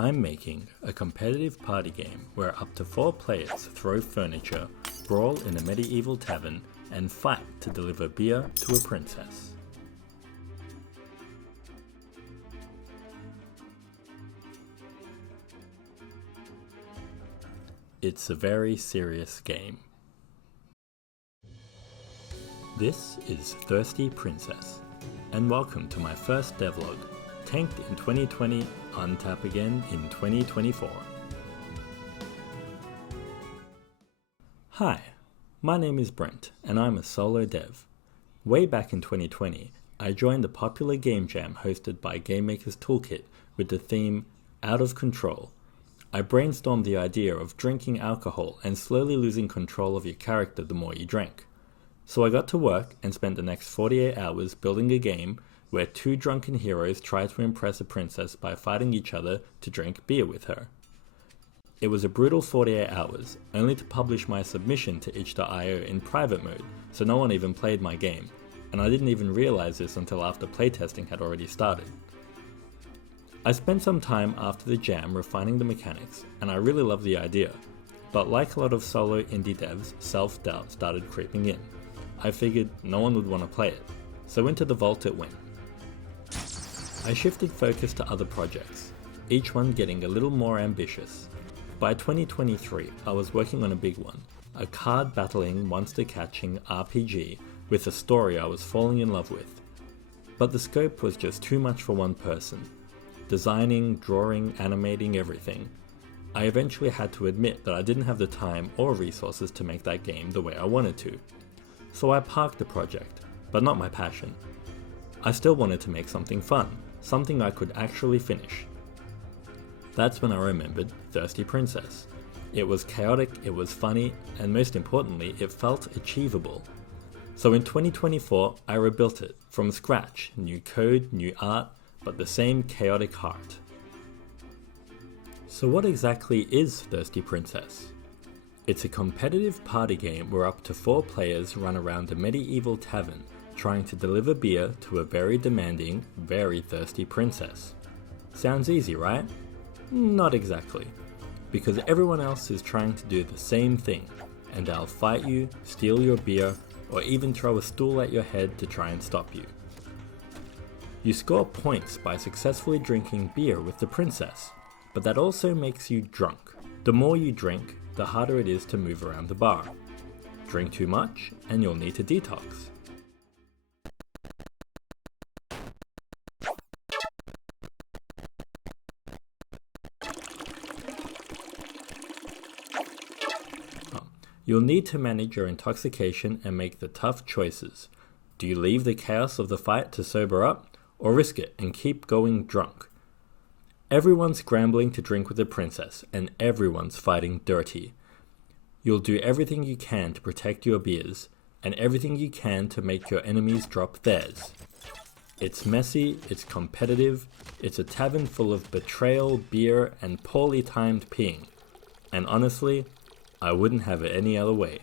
I'm making a competitive party game where up to 4 players throw furniture, brawl in a medieval tavern, and fight to deliver beer to a princess. It's a very serious game. This is Thirsty Princess, and welcome to my first devlog, tanked in 2020, untap again in 2024. Hi, my name is Brent, and I'm a solo dev. Way back in 2020, I joined the popular game jam hosted by Game Maker's Toolkit with the theme Out of Control. I brainstormed the idea of drinking alcohol and slowly losing control of your character the more you drank. So I got to work and spent the next 48 hours building a game where 2 drunken heroes try to impress a princess by fighting each other to drink beer with her. It was a brutal 48 hours, only to publish my submission to itch.io in private mode, so no one even played my game, and I didn't even realize this until after playtesting had already started. I spent some time after the jam refining the mechanics, and I really loved the idea, but like a lot of solo indie devs, self-doubt started creeping in. I figured no one would want to play it, so into the vault it went. I shifted focus to other projects, each one getting a little more ambitious. By 2023, I was working on a big one, a card battling, monster catching RPG with a story I was falling in love with. But the scope was just too much for one person. Designing, drawing, animating, everything. I eventually had to admit that I didn't have the time or resources to make that game the way I wanted to. So I parked the project, but not my passion. I still wanted to make something fun, something I could actually finish. That's when I remembered Thirsty Princess. It was chaotic, it was funny, and most importantly, it felt achievable. So in 2024, I rebuilt it from scratch, new code, new art, but the same chaotic heart. So what exactly is Thirsty Princess? It's a competitive party game where up to 4 players run around a medieval tavern trying to deliver beer to a very demanding, very thirsty princess. Sounds easy, right? Not exactly, because everyone else is trying to do the same thing, and they'll fight you, steal your beer, or even throw a stool at your head to try and stop you. You score points by successfully drinking beer with the princess, but that also makes you drunk. The more you drink, the harder it is to move around the bar. Drink too much, and you'll need to detox. You'll need to manage your intoxication and make the tough choices. Do you leave the chaos of the fight to sober up, or risk it and keep going drunk? Everyone's scrambling to drink with the princess, and everyone's fighting dirty. You'll do everything you can to protect your beers, and everything you can to make your enemies drop theirs. It's messy, it's competitive, it's a tavern full of betrayal, beer, and poorly timed peeing. And honestly, I wouldn't have it any other way.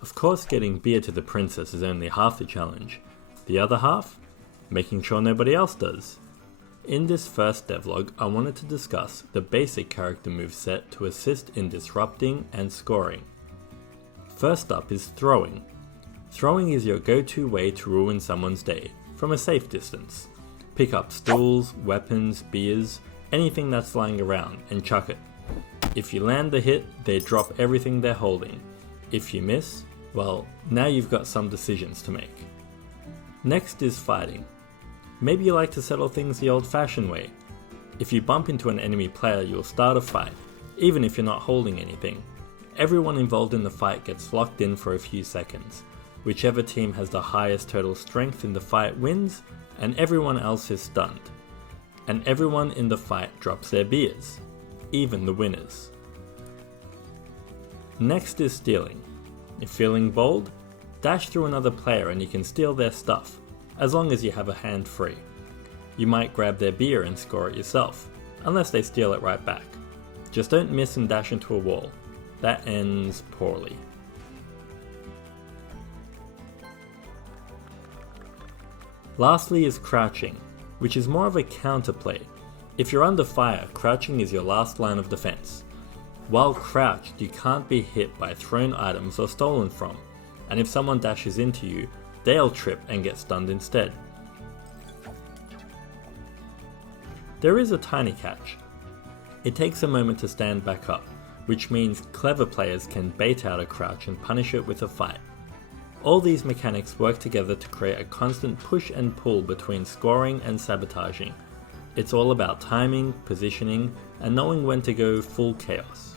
Of course, getting beer to the princess is only half the challenge. The other half? Making sure nobody else does. In this first devlog, I wanted to discuss the basic character moveset to assist in disrupting and scoring. First up is throwing. Throwing is your go-to way to ruin someone's day, from a safe distance. Pick up stools, weapons, beers, anything that's lying around, and chuck it. If you land the hit, they drop everything they're holding. If you miss, well, now you've got some decisions to make. Next is fighting. Maybe you like to settle things the old-fashioned way. If you bump into an enemy player, you'll start a fight, even if you're not holding anything. Everyone involved in the fight gets locked in for a few seconds. Whichever team has the highest total strength in the fight wins, and everyone else is stunned. And everyone in the fight drops their beers, even the winners. Next is stealing. If feeling bold, dash through another player and you can steal their stuff, as long as you have a hand free. You might grab their beer and score it yourself, unless they steal it right back. Just don't miss and dash into a wall. That ends poorly. Lastly is crouching, which is more of a counterplay. If you're under fire, crouching is your last line of defense. While crouched, you can't be hit by thrown items or stolen from, and if someone dashes into you, they'll trip and get stunned instead. There is a tiny catch. It takes a moment to stand back up, which means clever players can bait out a crouch and punish it with a fight. All these mechanics work together to create a constant push and pull between scoring and sabotaging. It's all about timing, positioning, and knowing when to go full chaos.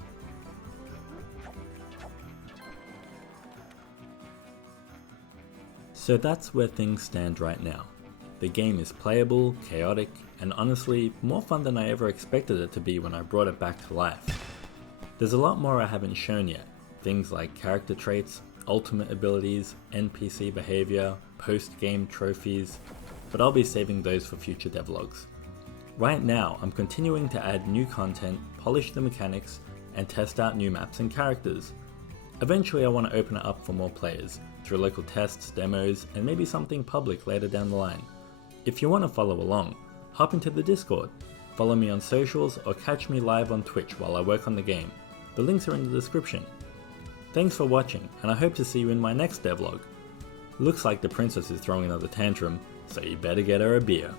So that's where things stand right now. The game is playable, chaotic, and honestly, more fun than I ever expected it to be when I brought it back to life. There's a lot more I haven't shown yet, things like character traits, ultimate abilities, NPC behavior, post-game trophies, but I'll be saving those for future devlogs. Right now, I'm continuing to add new content, polish the mechanics, and test out new maps and characters. Eventually I want to open it up for more players, through local tests, demos, and maybe something public later down the line. If you want to follow along, hop into the Discord, follow me on socials, or catch me live on Twitch while I work on the game. The links are in the description. Thanks for watching, and I hope to see you in my next devlog. Looks like the princess is throwing another tantrum, so you better get her a beer.